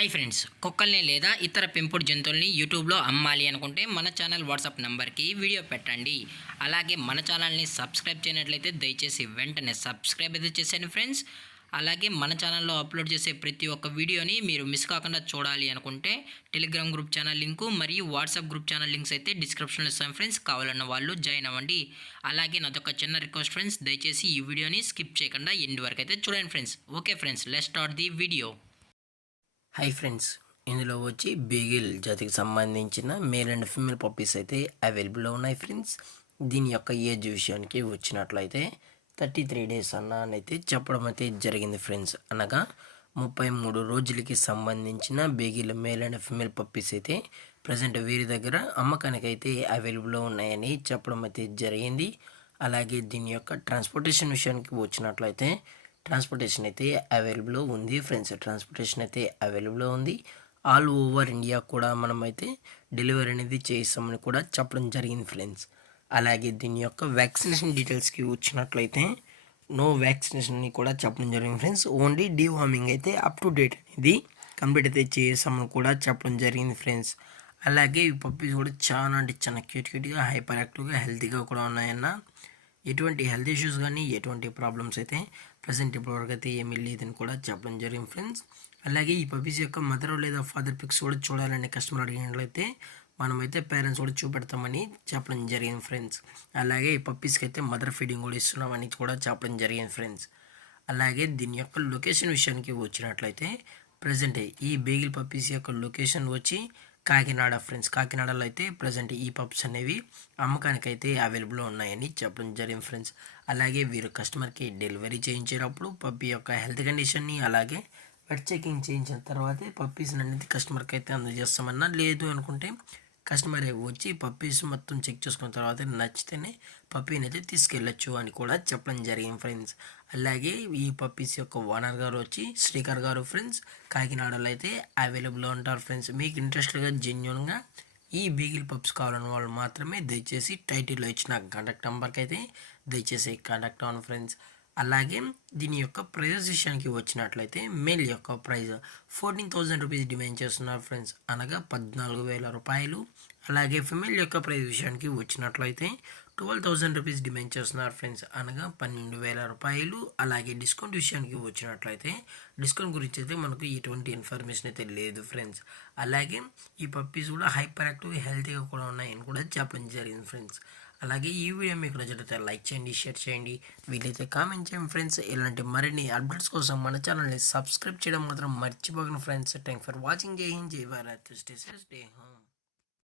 Hi friends, కుక్కల్ని లేదా ఇతర పెంపుడు జంతువుల్ని యూట్యూబ్లో అమ్మాలి అనుకుంటే మన ఛానల్ వాట్సాప్ నెంబర్కి వీడియో పెట్టండి. అలాగే మన ఛానల్ని సబ్స్క్రైబ్ చేయనట్లయితే దయచేసి వెంటనే సబ్స్క్రైబ్ అయితే చేసేయండి ఫ్రెండ్స్. అలాగే మన ఛానల్లో అప్లోడ్ చేసే ప్రతి ఒక్క వీడియోని మీరు మిస్ కాకుండా చూడాలి అనుకుంటే టెలిగ్రామ్ గ్రూప్ ఛానల్ లింకు మరియు వాట్సాప్ గ్రూప్ ఛానల్ లింక్స్ అయితే డిస్క్రిప్షన్లో ఇస్తాను ఫ్రెండ్స్. కావాలన్న వాళ్ళు జాయిన్ అవ్వండి. అలాగే నాదొక చిన్న రిక్వెస్ట్ ఫ్రెండ్స్, దయచేసి ఈ వీడియోని స్కిప్ చేయకుండా ఎండ్ వరకు అయితే చూడండి friends. Okay friends, let's start the video. Hi friends, ఇందులో వచ్చి బీగిల్ జాతికి సంబంధించిన మేల్ అండ్ ఫీమేల్ పప్పీస్ అయితే అవైలబుల్లో ఉన్నాయి ఫ్రెండ్స్. దీని యొక్క ఏజ్ విషయానికి వచ్చినట్లయితే 33 డేస్ అయితే చెప్పడం అయితే జరిగింది ఫ్రెండ్స్. అనగా 33 రోజులకి సంబంధించిన beagle male and female puppies అయితే ప్రజెంట్ వీరి దగ్గర అమ్మకానికి అయితే అవైలబుల్లో ఉన్నాయని చెప్పడం అయితే జరిగింది. అలాగే దీని యొక్క ట్రాన్స్పోర్టేషన్ విషయానికి వచ్చినట్లయితే ట్రాన్స్పోర్టేషన్ అయితే అవైలబుల్ ఉంది ఫ్రెండ్స్. ట్రాన్స్పోర్టేషన్ అయితే అవైలబుల్ ఉంది. ఆల్ ఓవర్ ఇండియా కూడా మనమైతే డెలివరీ అనేది చేస్తామని కూడా చెప్పడం జరిగింది ఫ్రెండ్స్. అలాగే దీని యొక్క వ్యాక్సినేషన్ డీటెయిల్స్కి వచ్చినట్లయితే నో వ్యాక్సినేషన్ కూడా చెప్పడం జరిగింది ఫ్రెండ్స్. ఓన్లీ డీవార్మింగ్ అయితే అప్ టు డేట్ అనేది కంప్లీట్ అయితే చేసామని కూడా చెప్పడం జరిగింది ఫ్రెండ్స్. అలాగే ఈ పప్పీస్ కూడా చాలా అంటే చాలా క్యూట్గా హైపర్ యాక్టివ్గా హెల్తీగా కూడా ఉన్నాయన్న. ఎటువంటి హెల్త్ ఇష్యూస్ కానీ ఎటువంటి ప్రాబ్లమ్స్ అయితే ప్రజెంట్ ఇప్పటివరకు అయితే ఏమీ లేదని కూడా చెప్పడం జరిగింది ఫ్రెండ్స్. అలాగే ఈ పప్పీస్ యొక్క మదర్ లేదా ఫాదర్ పిక్స్ కూడా చూడాలని కస్టమర్ అడిగినట్లయితే మనమైతే పేరెంట్స్ కూడా చూపెడతామని చెప్పడం జరిగింది ఫ్రెండ్స్. అలాగే ఈ పప్పీస్కి అయితే మదర్ ఫీడింగ్ కూడా ఇస్తున్నామని కూడా చెప్పడం జరిగింది ఫ్రెండ్స్. అలాగే దీని యొక్క లొకేషన్ విషయానికి వచ్చినట్లయితే ప్రజెంట్ ఈ బేగిల్ పప్పీస్ యొక్క లొకేషన్ వచ్చి కాకినాడ ఫ్రెండ్స్. కాకినాడలో అయితే ప్రజెంట్ ఈ పప్స్ అనేవి అమ్మకానికి అయితే అవైలబుల్లో ఉన్నాయని చెప్పడం జరిగింది ఫ్రెండ్స్. అలాగే వీరు కస్టమర్కి డెలివరీ చేయించేటప్పుడు పప్పీ యొక్క హెల్త్ కండిషన్ని అలాగే వెట్ చెకింగ్ చేయించిన తర్వాతే పప్పీస్ని అనేది కస్టమర్కి అయితే అందజేస్తామన్నా. లేదు అనుకుంటే కస్టమర్ వచ్చి పప్పీస్ మొత్తం చెక్ చేసుకున్న తర్వాత నచ్చితేనే పప్పీని అయితే తీసుకెళ్ళచ్చు అని కూడా చెప్పడం జరిగింది ఫ్రెండ్స్. అలాగే ఈ పప్పీస్ యొక్క ఓనర్ గారు వచ్చి శ్రీకర్ గారు ఫ్రెండ్స్. కాకినాడలో అయితే అవైలబుల్లో ఉంటారు ఫ్రెండ్స్. మీకు ఇంట్రెస్ట్గా జెన్యున్గా ఈ బీగిల్ పప్స్ కావాలని వాళ్ళు మాత్రమే దయచేసి టైటిల్లో ఇచ్చిన కాంటాక్ట్ నెంబర్కి అయితే దయచేసి కాంటాక్ట్ అవ్వండి ఫ్రెండ్స్. అలాగే దీని యొక్క ప్రైజెస్ విషయానికి వచ్చినట్లయితే మేల్ యొక్క ప్రైజ్ 14,000 రూపీస్ డిమాండ్ చేస్తున్నారు ఫ్రెండ్స్, అనగా 14,000 రూపాయలు. అలాగే ఫిమేల్ యొక్క ప్రైజ్ విషయానికి వచ్చినట్లయితే 12,000 రూపీస్ డిమాండ్ చేస్తున్నారు ఫ్రెండ్స్, అనగా 12,000 రూపాయలు. అలాగే డిస్కౌంట్ విషయానికి వచ్చినట్లయితే డిస్కౌంట్ గురించి అయితే మనకు ఎటువంటి ఇన్ఫర్మేషన్ అయితే లేదు ఫ్రెండ్స్. అలాగే ఈ పప్పీస్ కూడా హైపర్ యాక్టివ్ హెల్తీగా కూడా ఉన్నాయని కూడా చెప్పడం జరిగింది ఫ్రెండ్స్. అలాగే ఈ వీడియో మీకు నచ్చితే లైక్ చేయండి, షేర్ చేయండి, వీలైతే కామెంట్ చేయండి ఫ్రెండ్స్. ఇలాంటి మరిన్ని అప్డేట్స్ కోసం మన ఛానల్ని సబ్స్క్రైబ్ చేయడం మాత్రం మర్చిపోకండి ఫ్రెండ్స్. Thank for watching. జై హింద్, జై Bharat, stay safe, stay home.